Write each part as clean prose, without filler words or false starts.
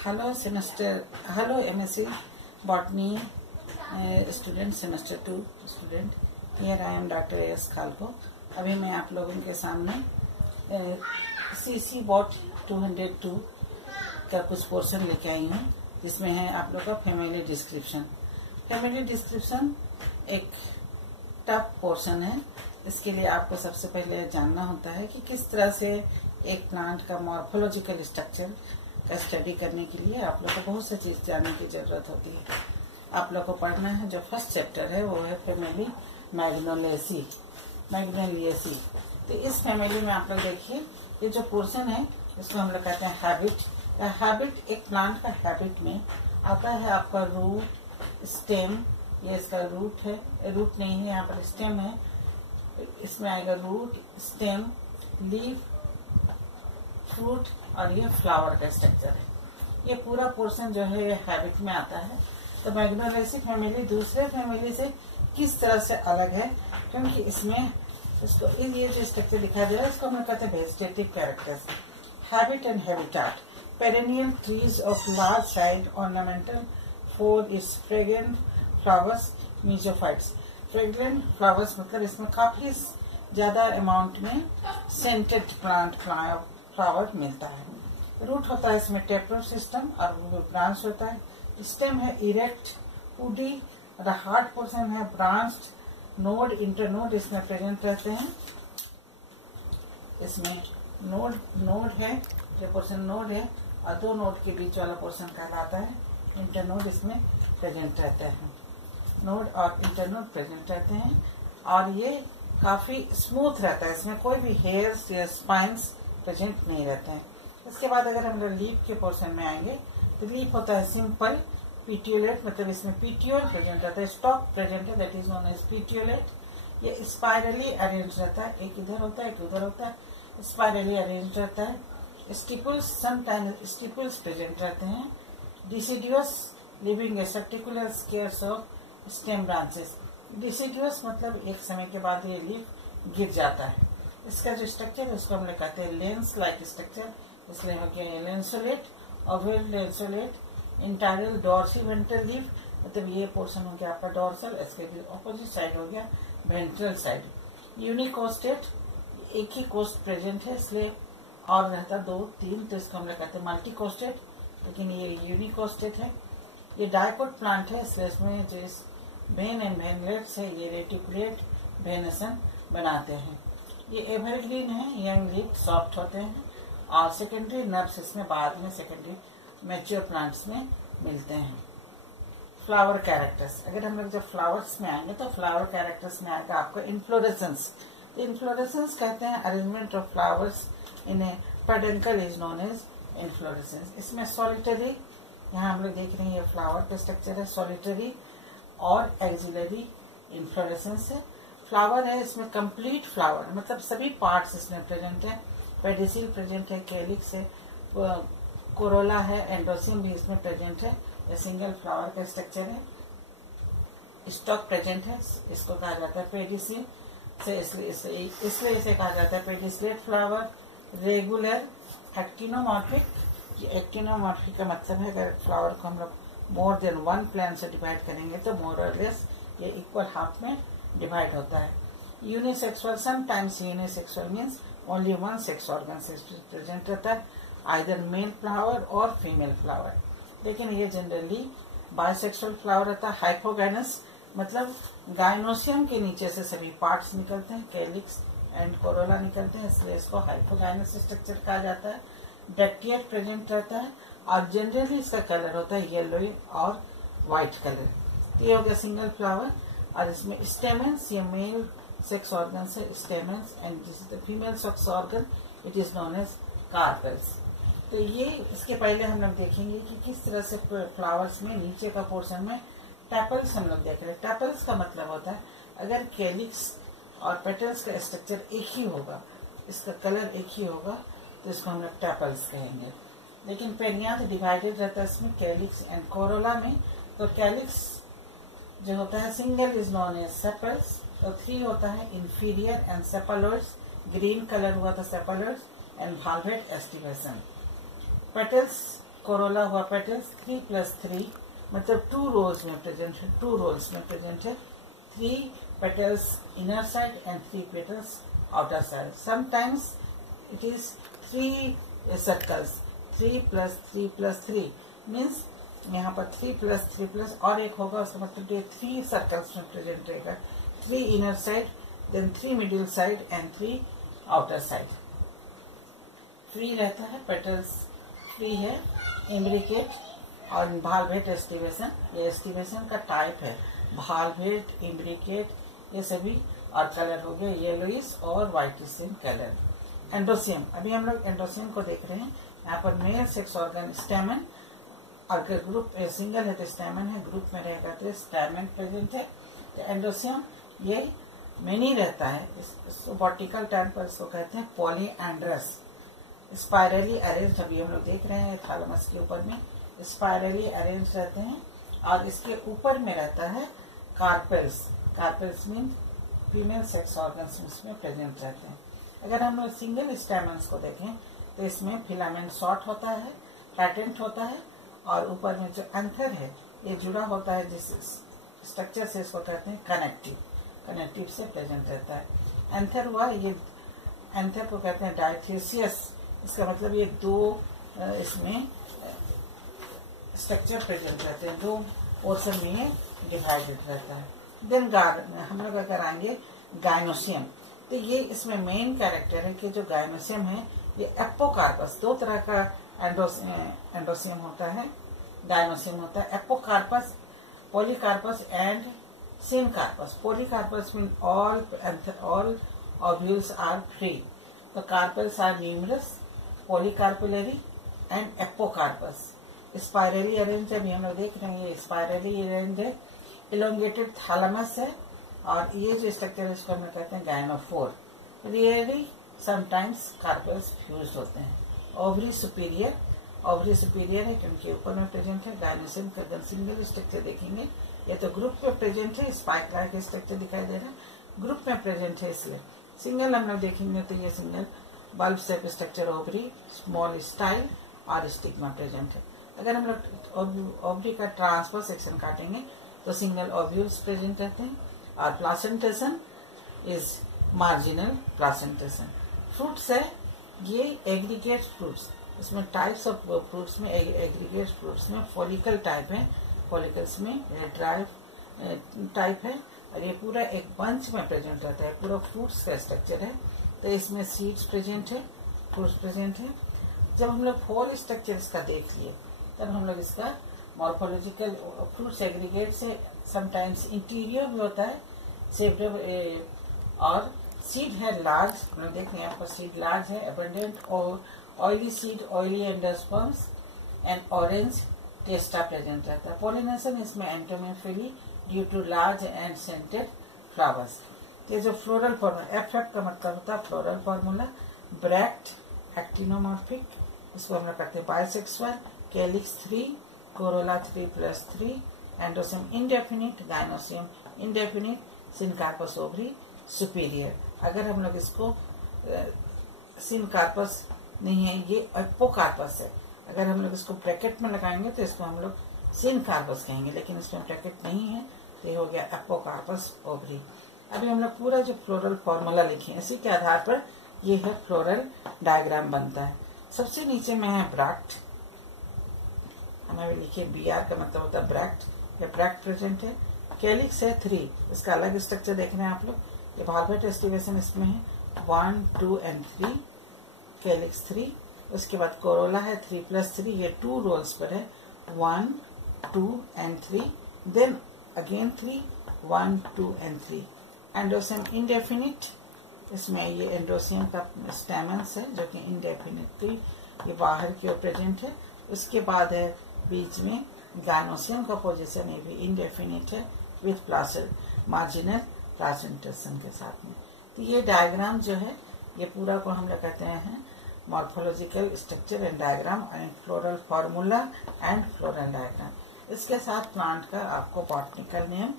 Hello MSc Botany student, semester 2 student. Here I am Dr. A.S. खालको. अभी मैं आप लोगों के सामने CC Bot 202 का कुछ पोर्शन लेके आई हूँ, जिसमें है आप लोग का फैमिली डिस्क्रिप्शन. फैमिली डिस्क्रिप्शन एक टफ पोर्शन है. इसके लिए आपको सबसे पहले जानना होता है कि किस तरह से एक प्लांट का मॉर्फोलॉजिकल स्ट्रक्चर का स्टडी करने के लिए आप लोग को बहुत सी चीज जानने की जरूरत होती है. आप लोग को पढ़ना है, जो फर्स्ट चैप्टर है वो है फैमिली मैग्नोलिएसी. तो इस फैमिली में आप लोग देखिए, ये जो पोर्शन है इसको हम लोग कहते हैं हैबिट. हैबिट एक प्लांट का हैबिट में आता है आपका रूट, स्टेम. ये इसका रूट है, रूट नहीं है, यहाँ पर स्टेम है. इसमें आएगा रूट, स्टेम, लीफ, फ्रूट और ये फ्लावर का स्ट्रक्चर है. ये पूरा पोर्शन जो है ये हैबिट में आता है. तो मैग्नोलिएसी फैमिली दूसरे फैमिली से किस तरह से अलग है, क्योंकि इसमें इसको ये जो स्ट्रक्चर दिखाई दे रहा है इसको हम कहते हैं vegetative characters. Habit and habitat. Perennial trees of large size, ornamental for its fragrant flowers, mesophytes. Fragrant flowers मतलब इसमें काफी ज्यादा अमाउंट में सेंटेड प्लांट फ्लावर मिलता है. रूट होता है इसमें टेपरोट सिस्टम और ब्रांच होता है. स्टेम है इरेक्ट, वुडी. हार्ड पोर्शन है ब्रांच्ड. नोड, इंटरनोड इसमें प्रेजेंट रहते हैं. इसमें नोड है, जो पोर्शन नोड है और दो नोड के बीच वाला पोर्शन कहलाता है इंटरनोड. इसमें प्रेजेंट रहते हैं. नोड और इंटरनोड प्रेजेंट रहते हैं और ये काफी स्मूथ रहता है. इसमें कोई भी हेयर्स या स्पाइन्स प्रेजेंट नहीं रहते हैं. इसके बाद अगर हम लीफ के पोर्शन में आएंगे तो लीफ होता है सिंपल पीटियोलेट, मतलब इसमें पीटियोल प्रेजेंट रहता है. स्टॉक प्रेजेंट है, दैट इज नोन एज पीटियोलेट. ये स्पाइरली अरेंज रहता है, एक इधर होता है एक उधर होता है, स्पाइरली अरेंज रहता है. स्टिपुल्स, समटाइम्स स्टिपुल्स प्रेजेंट रहते हैं. डिसिडियस, लिविंग एसेप्टिकुलर scars of stem branches. Deciduous मतलब एक समय के बाद ये लीफ गिर जाता है. इसका जो स्ट्रक्चर है उसको हम लोग कहते हैं लेंस लाइक स्ट्रक्चर, इसलिए हो गया लेंसोलेट, ओवल लेंसोलेट. इंटायरल डॉर्सी वेंट्रल लीफ, मतलब ये पोर्शन हो गया आपका डॉर्सल, इसके ऑपोजिट साइड हो गया वेंट्रल साइड. यूनिकोस्टेट, एक ही कोस्ट प्रेजेंट है इसलिए और रहता 2-3, तो इसको हम लोग कहते हैं मल्टीकोस्टेट, लेकिन ये यूनिकोस्टेट है. ये डाइकोट प्लांट है, इसलिए इसमें जो वेन एंड वेनलेट्स है ये रेटिकुलेट वेनेसन बनाते हैं. ये एवरग्रीन है, यंग लीफ सॉफ्ट होते हैं और सेकेंडरी नर्व्स इसमें बाद में सेकेंडरी मैच्योर प्लांट्स में मिलते हैं. Flower characters. अगर हम लोग जब फ्लावर्स में आएंगे तो फ्लावर कैरेक्टर्स में आएगा आपको इन्फ्लोरेसेंस. इन्फ्लोरेसेंस कहते हैं arrangement of flowers in a peduncle is known as inflorescence. इसमें सॉलिटरी, यहाँ हम लोग देख रहे हैं ये फ्लावर का स्ट्रक्चर है, सॉलिटरी और एक्सिलरी इन्फ्लोरेसेंस है. फ्लावर है इसमें कंप्लीट फ्लावर, मतलब सभी पार्ट्स इसमें प्रेजेंट है. पेडिसिल प्रेजेंट है, कैलिक्स है, कोरोला है, एंडोसिम भी इसमें प्रेजेंट है. ये सिंगल फ्लावर का स्ट्रक्चर है. स्टॉक प्रेजेंट है, इसको कहा जाता है पेडिसिल से, इसलिए इसे कहा जाता है pedicellate flower. Regular actinomorphic. Actinomorphic का मतलब है अगर फ्लावर को हम लोग मोर देन वन प्लांट से डिवाइड करेंगे तो मोर और लेस ये इक्वल हाफ में डिवाइड होता है. Unisexual, sometimes unisexual means only one sex organ से प्रेजेंट रहता है, आइदर मेल फ्लावर और फीमेल फ्लावर. लेकिन ये जनरली बाइसेक्सुअल फ्लावर रहता है. हाइपोगाइनस मतलब गाइनोसियम के नीचे से सभी पार्ट्स निकलते हैं, कैलिक्स एंड कोरोला निकलते हैं, इसलिए इसको हाइपोगाइनस स्ट्रक्चर कहा जाता है. ब्रैक्टिएट प्रेजेंट रहता है और जनरली इसका कलर होता है येलो और व्हाइट कलर. ये हो गया सिंगल फ्लावर. और इसमें स्टेमेंस, ये मेल सेक्स ऑर्गन से stamens, and this is the female sex organ, it is known as carpels. तो ये इसके पहले हम लोग देखेंगे कि किस तरह से फ्लावर्स में नीचे का पोर्शन में टैपल्स हम लोग देख रहे हैं. टैपल्स का मतलब होता है अगर कैलिक्स और पेटल्स का स्ट्रक्चर एक ही होगा, इसका कलर एक ही होगा, तो इसको हम लोग टैपल्स कहेंगे. लेकिन पेरियांथ डिवाइडेड रहता है इसमें कैलिक्स एंड कोरोला में. तो कैलिक्स जो होता है single is known as sepals. तो 3 होता है inferior and sepaloids. Green colour हुआ था sepaloids and valvate aestivation. Petals corolla हुआ पेटल्स 3+3 मतलब 2 रोज में प्रेजेंट है, 2 रोल्स में प्रेजेंट है। 3 petals inner side and 3 petals outer side. Sometimes it is 3 circles, 3 plus 3 plus 3 means यहाँ पर 3 plus 3 plus और एक होगा, उसका मतलब ये 3 सर्कल्स में प्रेजेंट रहेगा। 3 inner side, then 3 middle side and 3 outer side. Free रहता है, पेटल्स फ्री है, इम्ब्रिकेट और भालभेट एस्टिवेशन। ये एस्टिवेशन का टाइप है, भालभेट, इम्ब्रिकेट ये सभी, और कलर हो गया येलोइश और व्हाइटिश इन कलर। एंडोसियम, अभी हम लोग एंडोसियम को देख रहे हैं। यहाँ पर मेल सेक्स ऑर्गन स्टैमेन, अगर ग्रुप सिंगल है तो स्टैमेन है, ग्रुप में रहेगा तो स्टैमेन प्रेजेंट है। तो एंडोसियम ये मेनी रहता है, इसको वर्टिकल टर्न पर इसको कहते हैं पॉलीएंड्रस। स्पाइरली अरेंज, अभी हम लोग देख रहे हैं थैलेमस के ऊपर में स्पाइरली अरेंज रहते हैं, और इसके ऊपर में रहता है carpels. Carpels mean female sex organs इसमें प्रेजेंट रहते हैं। अगर हम लोग सिंगल स्टैमेंस को देखें तो इसमें फिलामेंट शॉर्ट होता है, पैटेंट होता है, और ऊपर में जो एंथर है ये जुड़ा होता है, जिस स्ट्रक्चर से इसको कहते हैं कनेक्टिव, कनेक्टिव से प्रेजेंट रहता है। एंथर हुआ, ये एंथर को कहते हैं डायथेसियस, इसका मतलब ये 2 इसमें स्ट्रक्चर प्रेजेंट रहते हैं, 2 पोर्शन में ये डिवाइडेड रहता है। देन हम लोग अगर आएंगे गाइनोसियम, तो ये इसमें मेन कैरेक्टर है कि जो गाइनोसियम है ये एपोकार्पस, 2 तरह का एंडोसियम होता है, गाइनोसियम होता है, apocarpous, polycarpous and syncarpous. Polycarpous mean all ovules are free, तो carpels are numerous, polycarpellary and apocarpous. Spirally arrange, अभी हम लोग देख रहे हैं ये स्पाइरली अरेंज है, इलोंगेटेड थैलेमस है, और ये जो स्ट्रक्चर है इसको हम कहते हैं गायनोफोर। रियरली समटाइम्स कार्पेल्स फ्यूज होते हैं। ओवरी सुपीरियर, ओवरी सुपीरियर है क्योंकि ऊपर में प्रेजेंट है। गायनोसियम का अगर सिंगल स्ट्रक्चर देखेंगे, ये तो ग्रुप में प्रेजेंट है, स्पाइक लाइक स्ट्रक्चर दिखाई दे रहा है, ग्रुप में प्रेजेंट है, इसलिए सिंगल हम लोग देखेंगे तो ये single bulb shape structure ovary, small style और स्टिग्मा प्रेजेंट है। अगर हम लोग ओवरी का ट्रांसफर सेक्शन काटेंगे तो सिंगल ओव्यूल्स प्रेजेंट रहते हैं, और placentation is marginal placentation. Fruits है, ये एग्रीगेट फ्रूट्स, इसमें टाइप्स ऑफ फ्रूट्स में एग्रीगेट फ्रूट्स में फॉलिकल टाइप है, फॉलिकल्स में ड्राइव टाइप है, और ये पूरा एक बंच में प्रेजेंट रहता है, पूरा फ्रूट्स का स्ट्रक्चर है। तो इसमें सीड्स प्रेजेंट है, फ्रूट्स प्रेजेंट है। जब हम लोग 4 स्ट्रक्चर इसका देख लिए तब हम लोग इसका मॉर्फोलॉजिकल, फ्रूट्स एग्रीगेट से समटाइम्स इंटीरियर भी होता है शेप्ड, और सीड है लार्ज, हम लोग देख रहे हैं यहाँ पर सीड लार्ज है, एबंडेंट, और oily seed, oily endosperms and orange testa present रहता है। पॉलिनेशन इसमें entomophily due to large and scented flowers. ये जो फ्लोरल फॉर्मूला, एफ का मतलब होता है फ्लोरल फॉर्मूला। ब्रैक्ट एक्टिनोमॉर्फिक, इसको हम लोग करते हैं bisexual. Calyx 3, Corolla 3+3, एंडोसियम indefinite, gynoecium indefinite, syncarpous ovary superior. अगर हम लोग इसको सिनकार्पस नहीं है, ये एपोकार्पस है, अगर हम लोग इसको ब्रैकेट में लगाएंगे तो इसको हम लोग सिनकार्पस कहेंगे, लेकिन इसमें ब्रैकेट नहीं है तो ये हो गया एपोकार्पस ओवरी। अभी हम लोग पूरा जो फ्लोरल फॉर्मूला लिखे इसी के आधार पर ये है फ्लोरल डायग्राम बनता है। सबसे नीचे में है ब्रैक्ट, हमें लिखिए BR का मतलब होता है ब्रैक्ट, ये ब्रैक्ट प्रेजेंट है। कैलिक्स है 3, इसका अलग स्ट्रक्चर देख रहे हैं आप लोग, ये भालवेट एस्टिवेशन इसमें है 1, 2 and 3, कैलिक्स 3। उसके बाद कोरोला है 3+3, ये 2 रोल्स पर है 1, 2 and 3, then again 3, 1, 2 and 3। Androecium indefinite, इसमें ये एंडोसियम का स्टैमेंस है जो कि इंडेफिनिटली ये बाहर की ओर प्रेजेंट है। उसके बाद है बीच में गाइनोसियम का पोजीशन, ये भी इंडेफिनिट है विथ प्लासेंट, मार्जिनल प्लासेंटेशन के साथ में। तो ये डायग्राम जो है ये पूरा को हम लोग कहते हैं morphological structure and diagram and floral formula and floral diagram. इसके साथ प्लांट का आपको बॉटनिकल नेम,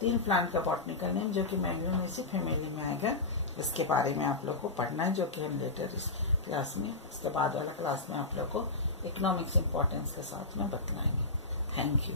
3 प्लांट का बॉटनिकल नेम जो कि मैग्नोमेसी फैमिली में आएगा, इसके बारे में आप लोग को पढ़ना है, जो कि हम लेटर इस क्लास में, इसके बाद वाला क्लास में आप लोग को इकोनॉमिक्स इम्पोर्टेंस के साथ में बतलाएंगे। Thank you.